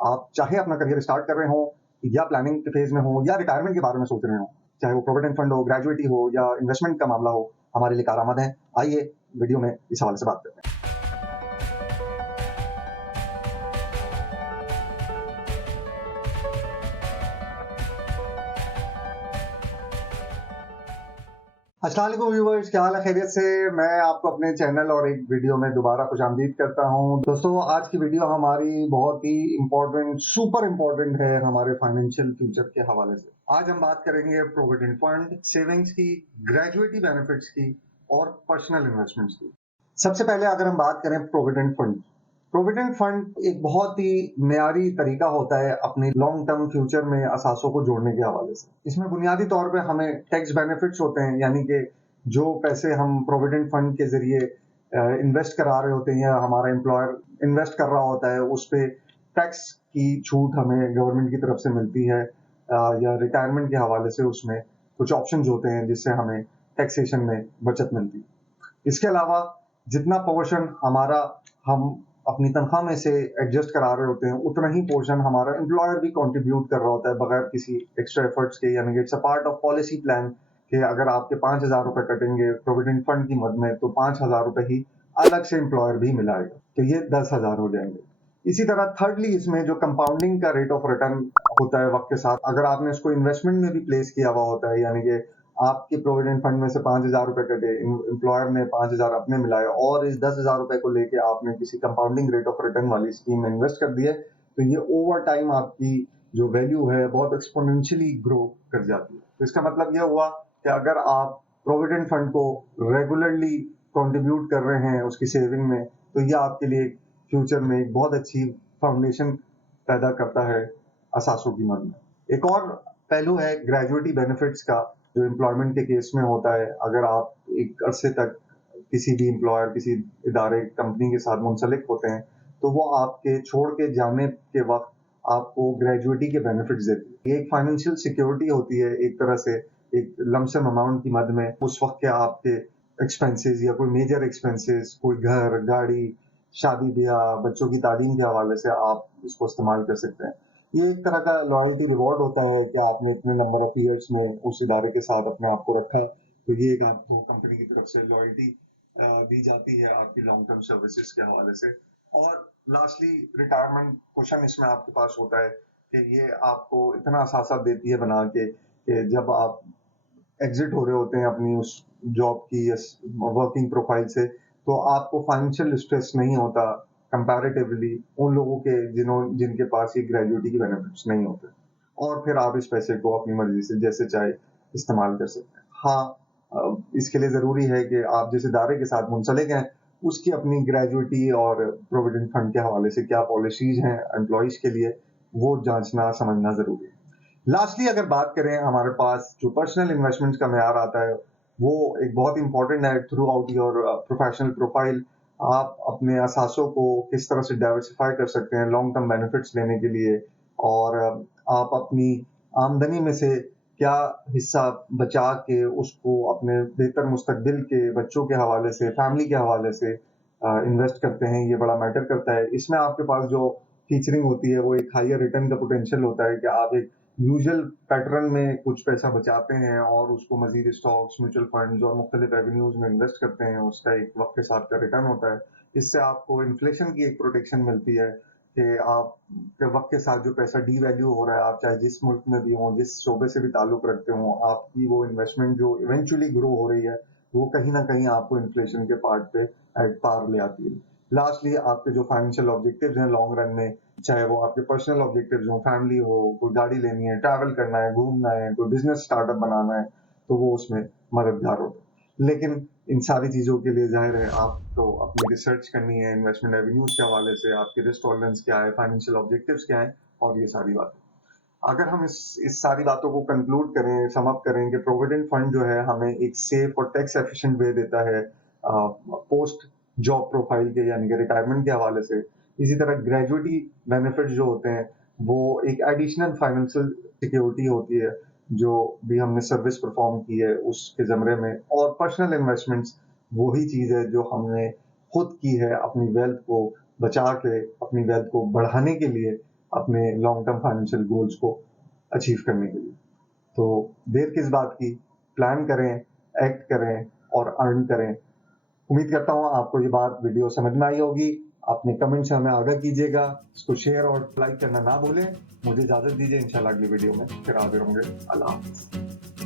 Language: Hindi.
आप चाहे अपना करियर स्टार्ट कर रहे हो या प्लानिंग के फेज में हो या रिटायरमेंट के बारे में सोच रहे हो, चाहे वो प्रोविडेंट फंड हो, ग्रेजुइटी हो या इन्वेस्टमेंट का मामला हो, हमारे लिए कारआमद है। आइए वीडियो में इस हवाले से बात करते हैं। अस्सलाम वालेकुम व्यूअर्स, क्या हाल है? खैरियत से? मैं आपको अपने चैनल और एक वीडियो में दोबारा खुशामदीद करता हूं। दोस्तों, आज की वीडियो हमारी बहुत ही इम्पोर्टेंट, सुपर इम्पोर्टेंट है हमारे फाइनेंशियल फ्यूचर के हवाले से। आज हम बात करेंगे प्रोविडेंट फंड, सेविंग्स की, ग्रेजुइटी बेनिफिट्स की और पर्सनल इन्वेस्टमेंट्स की। सबसे पहले अगर हम बात करें प्रोविडेंट फंड एक बहुत ही मेयारी तरीका होता है अपने लॉन्ग टर्म फ्यूचर में असासों को जोड़ने के हवाले से। इसमें बुनियादी तौर पे हमें टैक्स बेनिफिट्स होते हैं, यानी कि जो पैसे हम प्रोविडेंट फंड के जरिए इन्वेस्ट करा रहे होते हैं या हमारा एम्प्लॉयर इन्वेस्ट कर रहा होता है, उस पे टैक्स की छूट हमें गवर्नमेंट की तरफ से मिलती है, या रिटायरमेंट के हवाले से उसमें कुछ ऑप्शंस होते हैं जिससे हमें टैक्सेशन में बचत मिलती है। इसके अलावा जितना पोर्शन हमारा हम अपनी तनख्वाह में से एडजस्ट करा रहे होते हैं, उतना ही पोर्शन हमारा एम्प्लॉयर भी कंट्रीब्यूट कर रहा होता है बगैर किसी एक्स्ट्रा एफर्ट्स के। यानी कि it's a part of policy plan कि अगर आपके 5,000 रुपए कटेंगे प्रोविडेंट फंड की मद में, तो 5,000 रुपए ही अलग से एम्प्लॉयर भी मिलाएगा, तो ये 10,000 हो जाएंगे। इसी तरह थर्डली, इसमें जो कंपाउंडिंग का रेट ऑफ रिटर्न होता है वक्त के साथ, अगर आपने इसको इन्वेस्टमेंट में भी प्लेस किया हुआ होता है, यानी कि आपके प्रोविडेंट फंड में से 5,000 रुपए कटे, एम्प्लॉयर ने 5,000 अपने मिलाए और इस 10,000 रुपए को लेके आपने किसी कंपाउंडिंग रेट ऑफ रिटर्न वाली स्कीम में इन्वेस्ट कर दिए, तो ये ओवर टाइम आपकी जो वैल्यू है बहुत एक्सपोनेंशियली ग्रो कर जाती है। तो इसका मतलब यह हुआ कि अगर आप प्रोविडेंट फंड को रेगुलरली कंट्रीब्यूट कर रहे हैं उसकी सेविंग में, तो ये आपके लिए फ्यूचर में एक बहुत अच्छी फाउंडेशन पैदा करता है असासों की मद में। एक और पहलू है ग्रेजुइटी बेनिफिट्स का, जो एम्प्लॉयमेंट के केस में होता है। अगर आप एक अरसे तक किसी भी एम्प्लॉयर, किसी इदारे, कंपनी के साथ मुंसलिक होते हैं, तो वो आपके छोड़ के जाने के वक्त आपको ग्रेजुइटी के बेनिफिट्स देती है। ये एक फाइनेंशियल सिक्योरिटी होती है एक तरह से, एक लमसम अमाउंट की मद में उस वक्त के आपके एक्सपेंसेस या कोई मेजर एक्सपेंसेस, कोई घर, गाड़ी, शादी ब्याह, बच्चों की तालीम के हवाले से आप इसको इस्तेमाल कर सकते हैं। ये एक तरह का लॉयल्टी रिवॉर्ड होता है कि आपने इतने नंबर ऑफ ईयर्स में उस इदारे के साथ अपने आप को रखा, तो ये एक आपको कंपनी की तरफ से लॉयल्टी दी जाती है आपकी लॉन्ग टर्म सर्विसेज के हवाले से। और लास्टली रिटायरमेंट क्वेश्चन इसमें आपके पास होता है कि ये आपको इतना असासा देती है बना के कि जब आप एग्जिट हो रहे होते हैं अपनी उस जॉब की या वर्किंग प्रोफाइल से, तो आपको फाइनेंशियल स्ट्रेस नहीं होता कंपैरेटिवली उन लोगों के जिनके पास ये ग्रेजुइटी की बेनिफिट्स नहीं होते, और फिर आप इस पैसे को अपनी मर्जी से जैसे चाहे इस्तेमाल कर सकते हैं। हाँ, इसके लिए ज़रूरी है कि आप जिस इदारे के साथ मुंसलिक हैं, उसकी अपनी ग्रेजुइटी और प्रोविडेंट फंड के हवाले से क्या पॉलिसीज़ हैं एम्प्लॉइज़ के लिए, वो जाँचना, समझना ज़रूरी है। लास्टली अगर बात करें, हमारे पास जो पर्सनल इन्वेस्टमेंट्स का मेयार आता है, वो एक बहुत इंपॉर्टेंट है through out your professional profile. आप अपने असासों को किस तरह से डाइवर्सिफाई कर सकते हैं लॉन्ग टर्म बेनिफिट्स लेने के लिए, और आप अपनी आमदनी में से क्या हिस्सा बचा के उसको अपने बेहतर मुस्तकबिल के, बच्चों के हवाले से, फैमिली के हवाले से इन्वेस्ट करते हैं, ये बड़ा मैटर करता है। इसमें आपके पास जो फीचरिंग होती है वो एक हायर रिटर्न का पोटेंशियल होता है कि आप एक यूजुअल पैटर्न में कुछ पैसा बचाते हैं और उसको मजीद स्टॉक्स, म्यूचुअल फंड्स और मुख्तलिफ एवेन्यूज में इन्वेस्ट करते हैं, उसका एक वक्त के साथ का रिटर्न होता है। इससे आपको इन्फ्लेशन की एक प्रोटेक्शन मिलती है कि आप के वक्त के साथ जो पैसा डी वैल्यू हो रहा है, आप चाहे जिस मुल्क में भी हों, जिस शोबे से भी ताल्लुक रखते हों, आपकी वो इन्वेस्टमेंट जो इवेंचुअली ग्रो हो रही है, वो कहीं ना कहीं आपको इन्फ्लेशन के पार्ट पे एट पार ले आती है। लास्टली, आपके जो फाइनेंशियल ऑब्जेक्टिव्स हैं लॉन्ग रन में, चाहे वो आपके पर्सनल ऑब्जेक्टिव्स हो, फैमिली हो, कोई गाड़ी लेनी है, ट्रैवल करना है, घूमना है, कोई बिजनेस स्टार्टअप बनाना है, तो वो उसमें मददगार होता है। लेकिन इन सारी चीज़ों के लिए ज़ाहिर है आपको अपनी रिसर्च करनी है, इन्वेस्टमेंट एवेन्यूज के हवाले से, आपकी रिस्क टॉलरेंस क्या है, फाइनेंशियल ऑब्जेक्टिव्स क्या है, और ये सारी बातें। अगर हम इस सारी बातों को कंक्लूड करें, सम अप करें, कि प्रोविडेंट फंड जो है हमें एक सेफ और टैक्स एफिशिएंट वे देता है पोस्ट जॉब प्रोफाइल के, यानी कि रिटायरमेंट के हवाले से। इसी तरह ग्रेजुइटी बेनिफिट्स जो होते हैं वो एक एडिशनल फाइनेंशियल सिक्योरिटी होती है जो भी हमने सर्विस परफॉर्म की है उसके ज़मरे में। और पर्सनल इन्वेस्टमेंट्स वही चीज़ है जो हमने खुद की है अपनी वेल्थ को बचा के, अपनी वेल्थ को बढ़ाने के लिए, अपने लॉन्ग टर्म फाइनेंशियल गोल्स को अचीव करने के लिए। तो देर किस बात की, प्लान करें, एक्ट करें और अर्न करें। उम्मीद करता हूँ आपको ये बात वीडियो समझ में आई होगी। अपने कमेंट से हमें आगाह कीजिएगा, इसको शेयर और लाइक करना ना भूलें। मुझे इजाजत दीजिए, इंशाल्लाह अगली वीडियो में फिर हाजिर होंगे। अल्लाह हाफिज़।